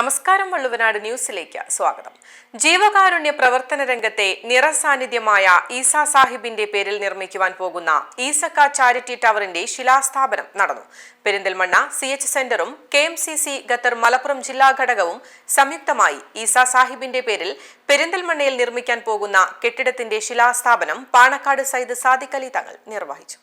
നമസ്കാരം വള്ളുവനാട് ന്യൂസിലേക്ക് സ്വാഗതം. ജീവകാരുണ്യ പ്രവർത്തന രംഗത്തെ നിറസാന്നിധ്യമായ ഈസ സാഹിബിന്റെ പേരിൽ നിർമ്മിക്കുവാൻ പോകുന്ന ഈസക്ക ചാരിറ്റി ടവറിന്റെ ശിലാസ്ഥാപനം നടന്നു. പെരിന്തൽമണ്ണ സി എച്ച് സെന്ററും K M C C Qatar Malappuram ജില്ലാ ഘടകവും സംയുക്തമായി ഈസ സാഹിബിന്റെ പേരിൽ പെരിന്തൽമണ്ണയിൽ നിർമ്മിക്കാൻ പോകുന്ന കെട്ടിടത്തിന്റെ ശിലാസ്ഥാപനം പാണക്കാട് സയ്യിദ് സാദിഖലി തങ്ങൾ നിർവഹിച്ചു.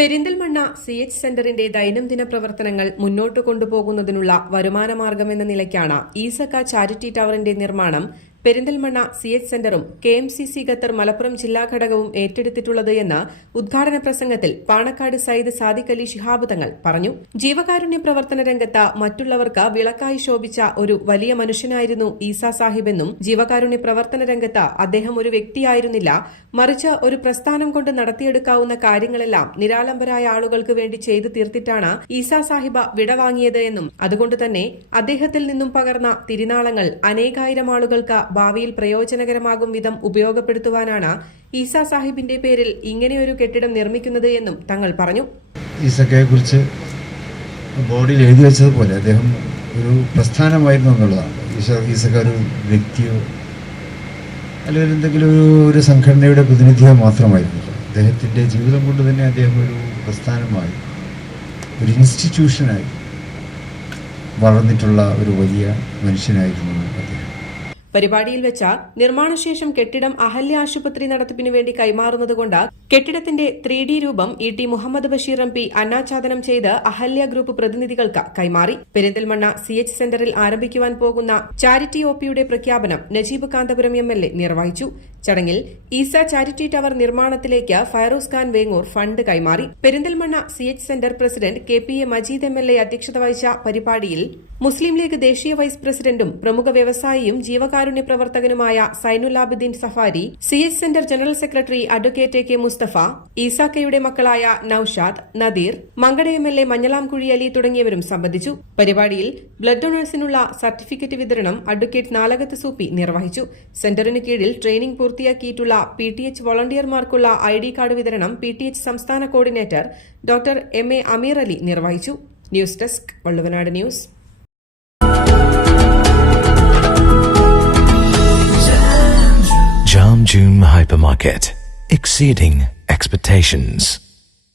പെരിന്തൽമണ്ണ സി എച്ച് സെന്ററിന്റെ ദൈനംദിന പ്രവർത്തനങ്ങൾ മുന്നോട്ട് കൊണ്ടുപോകുന്നതിനുള്ള വരുമാനമാർഗമെന്ന നിലയ്ക്കാണ് ഈസക്ക ചാരിറ്റി ടവറിന്റെ നിർമ്മാണം പെരിന്തൽമണ്ണ സി എച്ച് സെന്ററും K M C C Qatar Malappuram ജില്ലാ ഘടകവും ഏറ്റെടുത്തിട്ടുള്ളത് എന്ന് ഉദ്ഘാടന പ്രസംഗത്തിൽ പാണക്കാട് സയ്യിദ് സാദിഖ് അലി ശിഹാബ് തങ്ങൾ പറഞ്ഞു. ജീവകാരുണ്യ പ്രവർത്തന രംഗത്ത് മറ്റുള്ളവർക്ക് വിളക്കായി ശോഭിച്ച ഒരു വലിയ മനുഷ്യനായിരുന്നു ഈസ സാഹിബെന്നും ജീവകാരുണ്യ പ്രവർത്തന രംഗത്ത് അദ്ദേഹം ഒരു വ്യക്തിയായിരുന്നില്ല. മറിച്ച് ഒരു പ്രസ്ഥാനം കൊണ്ട് നടത്തിയെടുക്കാവുന്ന കാര്യങ്ങളെല്ലാം നിരാലംബരായ ആളുകൾക്ക് വേണ്ടി ചെയ്തു തീർത്തിട്ടാണ് ഈസാ സാഹിബ വിടവാങ്ങിയത് എന്നും അതുകൊണ്ട് തന്നെ അദ്ദേഹത്തിൽ നിന്നും പകർന്ന തിരുനാളങ്ങൾ അനേകായിരം ആളുകൾക്ക് ഭാവിയിൽ പ്രയോജനകരമാകും വിധം ഉപയോഗപ്പെടുത്തുവാനാണ് ഈസ സാഹിബിന്റെ പേരിൽ ഇങ്ങനെയൊരു കെട്ടിടം നിർമ്മിക്കുന്നത് എന്നും തങ്ങൾ പറഞ്ഞു. ഈസക്കയെ കുറിച്ച് ബോർഡിൽ എഴുതി വെച്ചതുപോലെ അദ്ദേഹം ഒരു പ്രസ്ഥാനമായിരുന്നു എന്നുള്ളതാണ്. ഈശോ ഈസക്ക ഒരു വ്യക്തിയോ അല്ലെങ്കിൽ എന്തെങ്കിലും ഒരു ഒരു സംഘടനയുടെ പ്രതിനിധിയോ മാത്രമായിരുന്നില്ല. അദ്ദേഹത്തിന്റെ ജീവിതം കൊണ്ട് തന്നെ അദ്ദേഹം ഒരു പ്രസ്ഥാനമായി ഒരു ഇൻസ്റ്റിറ്റ്യൂഷനായി വളർന്നിട്ടുള്ള ഒരു വലിയ മനുഷ്യനായിരുന്നു. പരിപാടിയിൽ വെച്ച നിർമ്മാണശേഷം കെട്ടിടം അഹല്യ ആശുപത്രി നടത്തിപ്പിനു വേണ്ടി കൈമാറുന്നതുകൊണ്ട് കെട്ടിടത്തിന്റെ ത്രീ ഡി രൂപം E T Muhammad Basheer M P അന്നാച്ഛാദനം ചെയ്ത് അഹല്യ ഗ്രൂപ്പ് പ്രതിനിധികൾക്ക് കൈമാറി. പെരിന്തൽമണ്ണ സി എച്ച് സെന്ററിൽ ആരംഭിക്കുവാൻ പോകുന്ന ചാരിറ്റി ഒ പിയുടെ പ്രഖ്യാപനം Najeeb Kanthapuram M L A നിർവഹിച്ചു. ചടങ്ങിൽ ഈസ ചാരിറ്റി ടവർ നിർമ്മാണത്തിലേക്ക് ഫയറൂസ് ഖാൻ വേങ്ങൂർ ഫണ്ട് കൈമാറി. Perinthalmanna C H centre president K P A Majeed M L A അധ്യക്ഷത വഹിച്ച പരിപാടിയിൽ മുസ്ലിം ലീഗ് ദേശീയ വൈസ് പ്രസിഡന്റും പ്രമുഖ വ്യവസായിയും ജീവകാരുണ്യ പ്രവർത്തകനുമായ Zainulabideen Safari C S centre general secretary advocate K Musthafa ഈസാക്കയുടെ മക്കളായ Noushad Nadeer Mankada M L A Manjalamkuzhi Ali തുടങ്ങിയവരും സംബന്ധിച്ചു. പരിപാടിയിൽ ബ്ലഡ് ഡൊണേഴ്സിനുള്ള സർട്ടിഫിക്കറ്റ് വിതരണം അഡ്വക്കേറ്റ് നാലകത്ത് സൂപ്പി നിർവഹിച്ചു. സെന്ററിന് കീഴിൽ ട്രെയിനിംഗ് പൂർത്തിയാക്കിയിട്ടുള്ള പി ടി എച്ച് വോളണ്ടിയർമാർക്കുള്ള ഐ ഡി കാർഡ് വിതരണം പി ടി എച്ച് സംസ്ഥാന coordinator doctor M A Ameer Ali നിർവഹിച്ചു. News desk Valluvanad news. Jam June Hypermarket. Exceeding expectations.